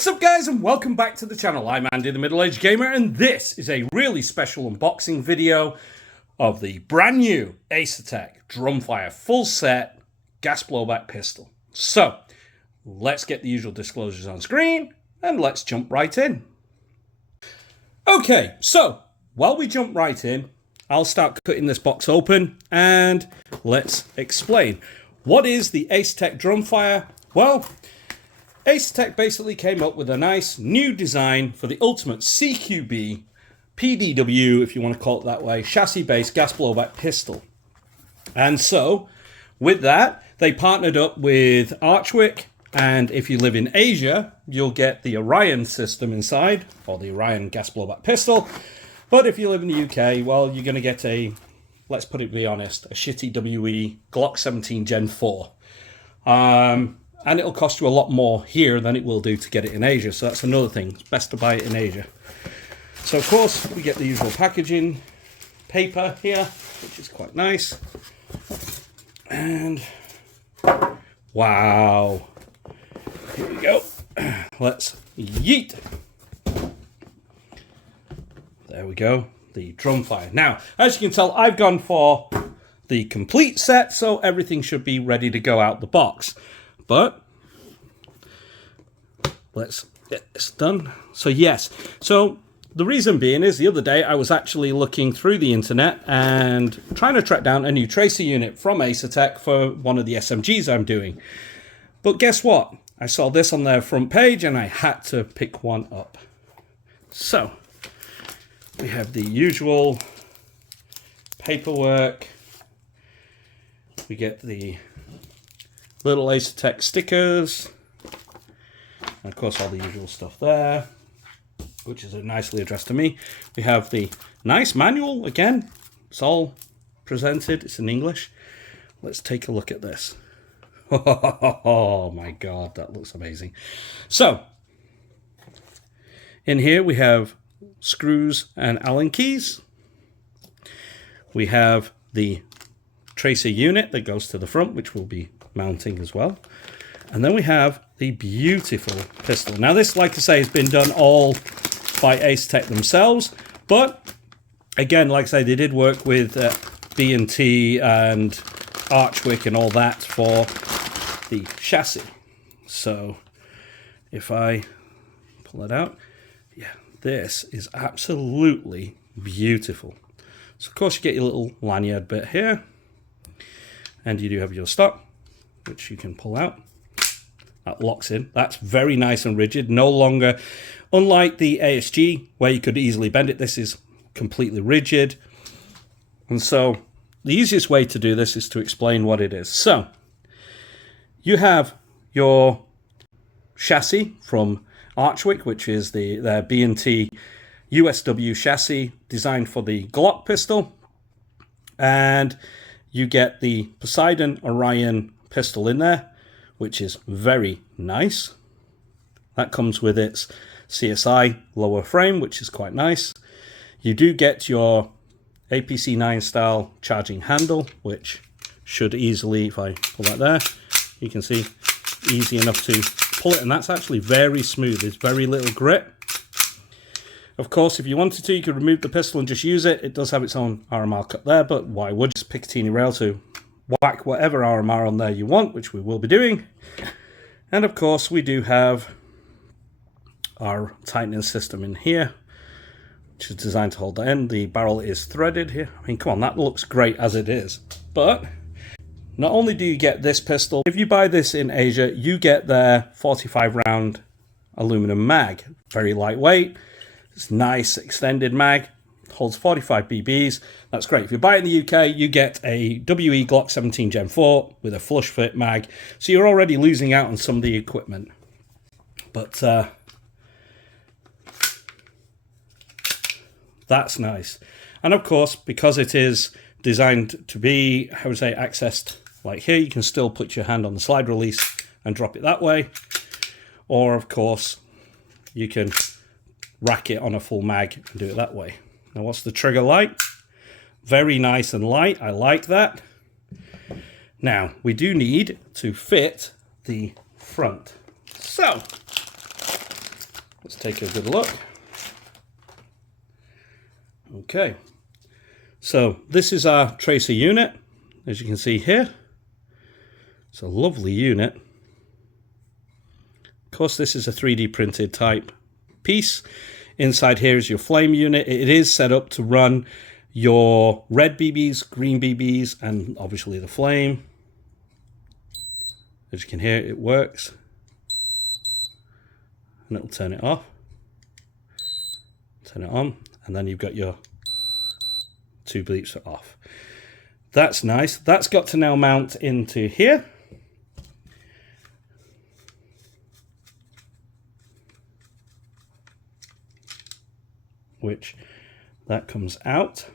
What's up guys, and welcome back to the channel. I'm Andy the Middle-Aged Gamer, and this is a really special unboxing video of the brand new Acetech Drumfire full set gas blowback pistol. So let's get the usual disclosures on screen and let's jump right in. Okay, so while we jump right in, I'll start cutting this box open and let's explain. What is the Acetech Drumfire? Well, Acetech basically came up with a nice new design for the ultimate CQB, PDW, if you want to call it that way, chassis-based gas blowback pistol. And so, with that, they partnered up with Archwick, and if you live in Asia, you'll get the Orion system inside, or the Orion gas blowback pistol. But if you live in the UK, well, you're going to get a, let's put it be honest, a shitty WE Glock 17 Gen 4. And it'll cost you a lot more here than it will do to get it in Asia. So that's another thing. It's best to buy it in Asia. So of course, we get the usual packaging paper here, which is quite nice. And wow. Here we go. Let's yeet. There we go. The Drumfire. Now, as you can tell, I've gone for the complete set, so everything should be ready to go out the box. But let's get this done. So yes, so the reason being is the other day I was actually looking through the internet and trying to track down a new tracer unit from Acetech for one of the SMGs I'm doing. But guess what? I saw this on their front page and I had to pick one up. So we have the usual paperwork. We get the little Acetech stickers, and of course all the usual stuff there, which is nicely addressed to me. We have the nice manual again. It's all presented, it's in English. Let's take a look at this. Oh my god, that looks amazing. So in here we have screws and Allen keys. We have the tracer unit that goes to the front, which will be mounting as well. And then we have the beautiful pistol. Now this, like I say, has been done all by Acetech themselves, but again, like I say, they did work with B&T and Archwick and all that for the chassis. So if I pull it out, yeah, this is absolutely beautiful. So of course you get your little lanyard bit here, and you do have your stock, which you can pull out. That locks in. That's very nice and rigid. No longer, unlike the ASG, where you could easily bend it, this is completely rigid. And so the easiest way to do this is to explain what it is. So you have your chassis from Archwick, which is their B&T USW chassis designed for the Glock pistol. And you get the Poseidon Orion pistol in there, which is very nice. That comes with its CSI lower frame, which is quite nice. You do get your APC-9 style charging handle, which should easily, if I pull that there, you can see easy enough to pull it, and that's actually very smooth. There's very little grip. Of course, if you wanted to, you could remove the pistol and just use it. It does have its own RMR cut there, but why would just Picatinny rail to whack whatever RMR on there you want, which we will be doing. And of course, we do have our tightening system in here, which is designed to hold that in. The barrel is threaded here. I mean, come on, that looks great as it is. But not only do you get this pistol, if you buy this in Asia, you get their 45 round aluminum mag. Very lightweight. It's nice extended mag, holds 45 BBs. That's great. If you buy it in the UK, you get a WE Glock 17 Gen 4 with a flush fit mag. So you're already losing out on some of the equipment. But that's nice. And of course, because it is designed to be, I would say, accessed like here, you can still put your hand on the slide release and drop it that way. Or of course, you can rack it on a full mag and do it that way. Now what's the trigger like? Very nice and light. I like that. Now we do need to fit the front. So Let's take a good look. Okay, so this is our tracer unit, as you can see here. It's a lovely unit. Of course, this is a 3D printed type piece. Inside here is your flame unit. It is set up to run your red BBs, green BBs, and obviously the flame. As you can hear, it works. And it'll turn it off. Turn it on, and then you've got your 2 bleeps are off. That's nice. That's got to now mount into here. Which that comes out.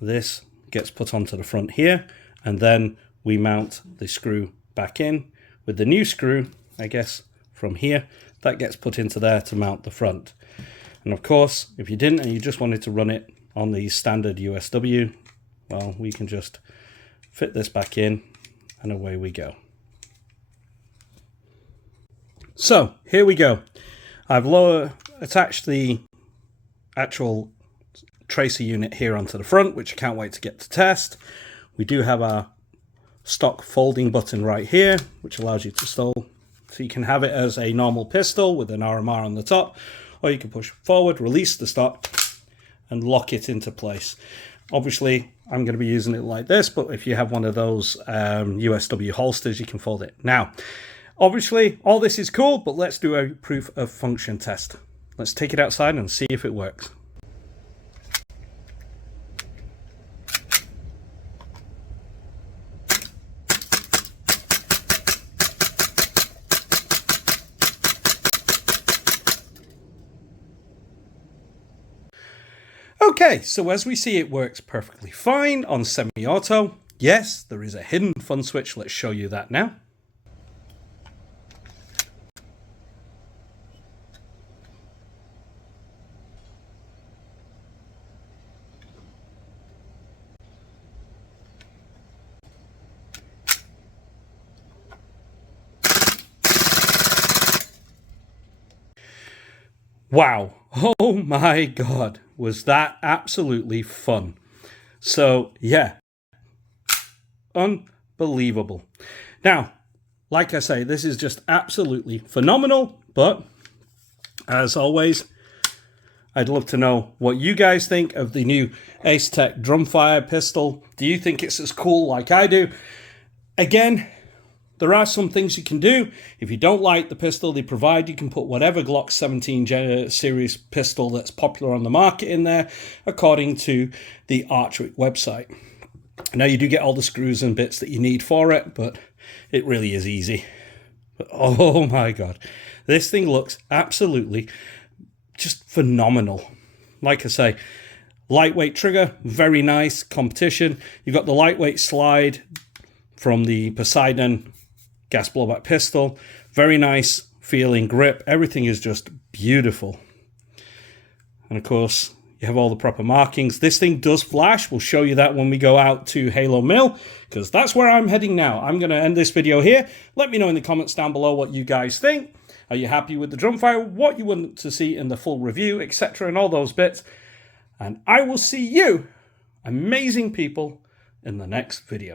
This gets put onto the front here, and then we mount the screw back in with the new screw, I guess, from here. That gets put into there to mount the front. And of course, if you didn't and you just wanted to run it on the standard USW, well, we can just fit this back in and away we go. So here we go. I've attached the actual tracer unit here onto the front, which I can't wait to get to test. We do have our stock folding button right here, which allows you to install. So you can have it as a normal pistol with an RMR on the top, or you can push forward, release the stock, and lock it into place. Obviously, I'm going to be using it like this, but if you have one of those USW holsters, you can fold it. Now, obviously, all this is cool, but let's do a proof of function test. Let's take it outside and see if it works. Okay, so as we see, it works perfectly fine on semi-auto. Yes, there is a hidden fun switch. Let's show you that now. Wow. Oh my God. Was that absolutely fun. So yeah, unbelievable. Now, like I say, this is just absolutely phenomenal, but as always, I'd love to know what you guys think of the new Acetech Drumfire pistol. Do you think it's as cool like I do? Again, there are some things you can do. If you don't like the pistol they provide, you can put whatever Glock 17 series pistol that's popular on the market in there, according to the Archwick website. Now, you do get all the screws and bits that you need for it, but it really is easy. But, oh my God, this thing looks absolutely just phenomenal. Like I say, lightweight trigger, very nice competition. You've got the lightweight slide from the Poseidon gas blowback pistol. Very nice feeling grip. Everything is just beautiful. And of course, you have all the proper markings. This thing does flash. We'll show you that when we go out to Halo Mill, because that's where I'm heading now. I'm going to end this video here. Let me know in the comments down below what you guys think. Are you happy with the Drumfire? What you want to see in the full review, etc., and all those bits. And I will see you, amazing people, in the next video.